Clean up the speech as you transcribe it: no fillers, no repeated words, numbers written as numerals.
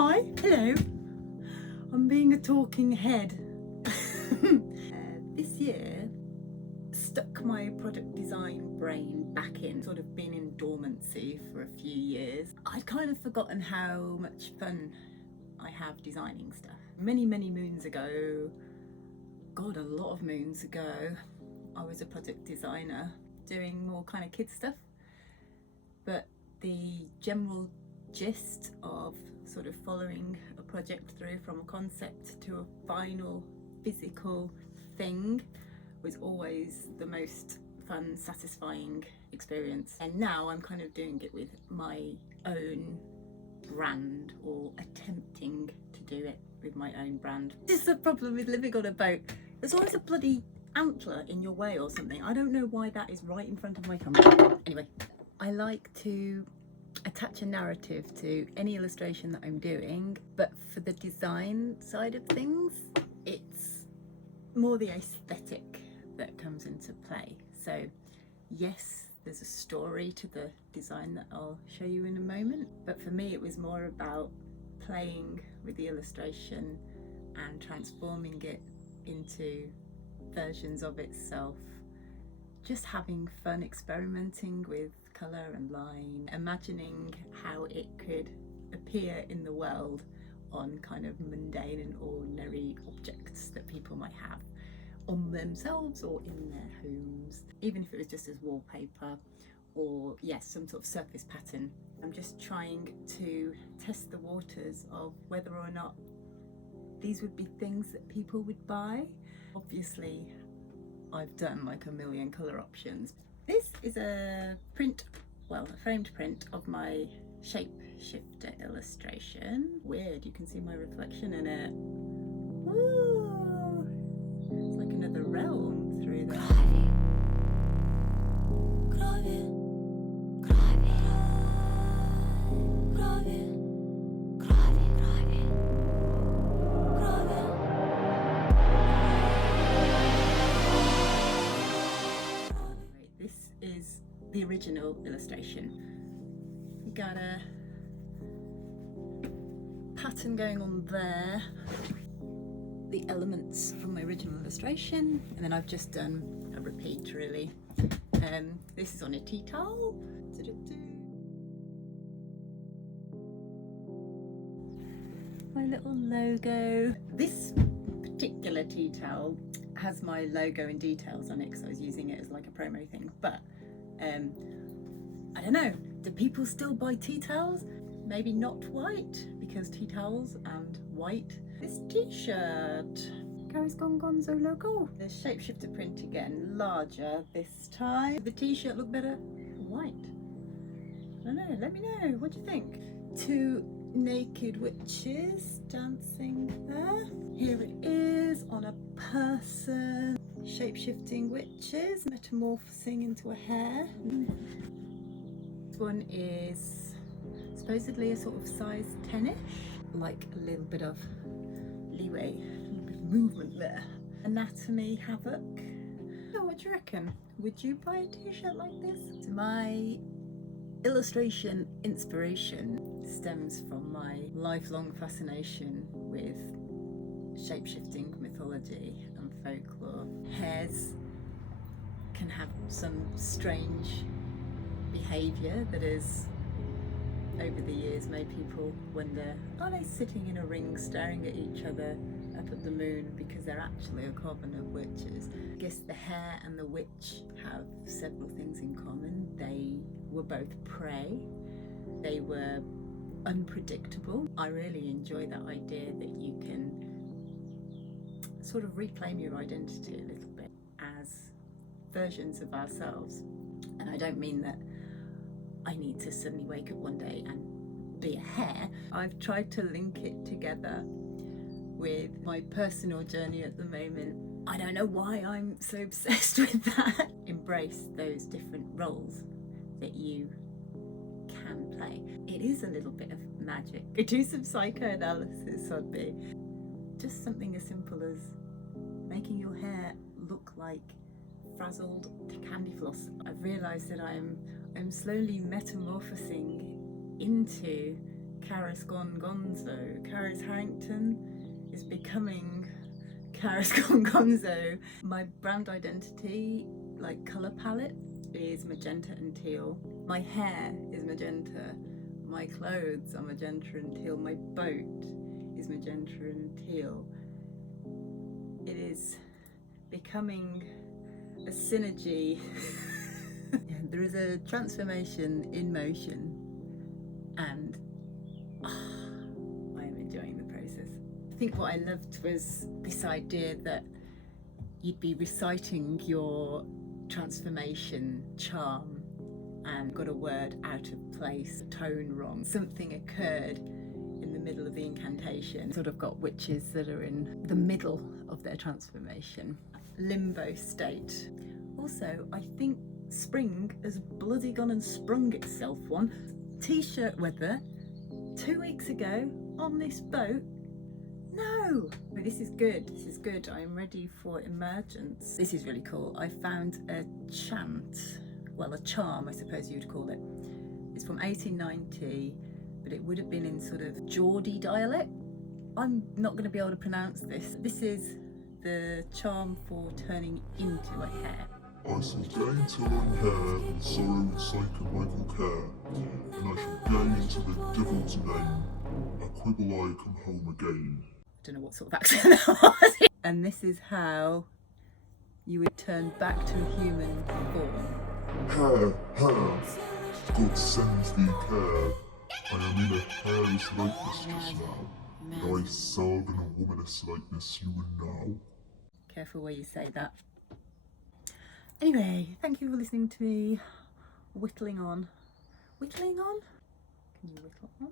Hi, hello. I'm being a talking head. This year stuck my product design brain back in, sort of been in dormancy for a few years. I'd kind of forgotten how much fun I have designing stuff. Many moons ago, God, a lot of moons ago, I was a project designer doing more kind of kid stuff, but the general gist of sort of following a project through from a concept to a final physical thing was always the most fun, satisfying experience. And now I'm kind of doing it with my own brand, or attempting to do it with my own brand. This is the problem with living on a boat. There's always a bloody antler in your way or something. I don't know why that is right in front of my camera. Anyway, I like to attach a narrative to any illustration that I'm doing, but for the design side of things, it's more the aesthetic that comes into play. So yes, there's a story to the design that I'll show you in a moment, but for me it was more about playing with the illustration and transforming it into versions of itself, just having fun experimenting with colour and line, imagining how it could appear in the world on kind of mundane and ordinary objects that people might have on themselves or in their homes, even if it was just as wallpaper or yes, some sort of surface pattern. I'm just trying to test the waters of whether or not these would be things that people would buy. Obviously I've done like a million colour options. This is a print, well, a framed print of my Shapeshifter illustration. Weird, you can see my reflection in it. Woo! It's like another realm through there. This is the original illustration. We got a pattern going on there, the elements from my original illustration, and then I've just done a repeat really. This is on a tea towel. My little logo. This particular tea towel has my logo and details on it because I was using it as like a promo thing, but I don't know, do people still buy tea towels? Maybe not white, because tea towels and white. This t-shirt, Karisgonegonzo logo. The Shapeshifter print again, larger this time. The t-shirt look better white? I don't know, let me know, what do you think? Two naked witches dancing there. Here it is on a person. Shape-shifting witches, metamorphosing into a hare. This one is supposedly a sort of size 10-ish, like a little bit of leeway, a little bit of movement there. Anatomy havoc. So what do you reckon? Would you buy a t-shirt like this? So my illustration inspiration stems from my lifelong fascination with shape-shifting mythology and folklore. Hares can have some strange behaviour that has over the years made people wonder, are they sitting in a ring staring at each other up at the moon because they're actually a coven of witches? I guess the hare and the witch have several things in common. They were both prey, they were unpredictable. I really enjoy that idea that you can sort of reclaim your identity a little bit as versions of ourselves. And I don't mean that I need to suddenly wake up one day and be a hare. I've tried to link it together with my personal journey at the moment. I don't know why I'm so obsessed with that. Embrace those different roles that you can play. It is a little bit of magic. I do some psychoanalysis on me. Just something as simple as making your hair look like frazzled candy floss. I've realised that I'm slowly metamorphosing into Karisgonegonzo. Karis Harrington is becoming Karisgonegonzo. My brand identity, like colour palette, is magenta and teal. My hair is magenta. My clothes are magenta and teal. My boat is magenta and teal. It is becoming a synergy. There is a transformation in motion, and I am enjoying the process. I think what I loved was this idea that you'd be reciting your transformation charm and got a word out of place, tone wrong. Something occurred in the middle of the incantation. Sort of got witches that are in the middle of their transformation. Limbo state. Also, I think spring has bloody gone and sprung itself one. T-shirt weather 2 weeks ago on this boat. No, but this is good. This is good. I am ready for emergence. This is really cool. I found a chant, well, a charm, I suppose you'd call it. It's from 1890, but it would have been in sort of Geordie dialect. I'm not going to be able to pronounce this. This is the charm for turning into a hare. I shall gain till I'm hair, and sorrow and sake of Michael care, and I shall gain into the devil's name, a quibble I come home again. I don't know what sort of accent that was. And this is how you would turn back to a human form. Hair, hair, God sends thee care. I am in a hairless likeness just now, and I serve in a womanous likeness you and now. Careful where you say that. Anyway, thank you for listening to me whittling on. Whittling on? Can you whittle on?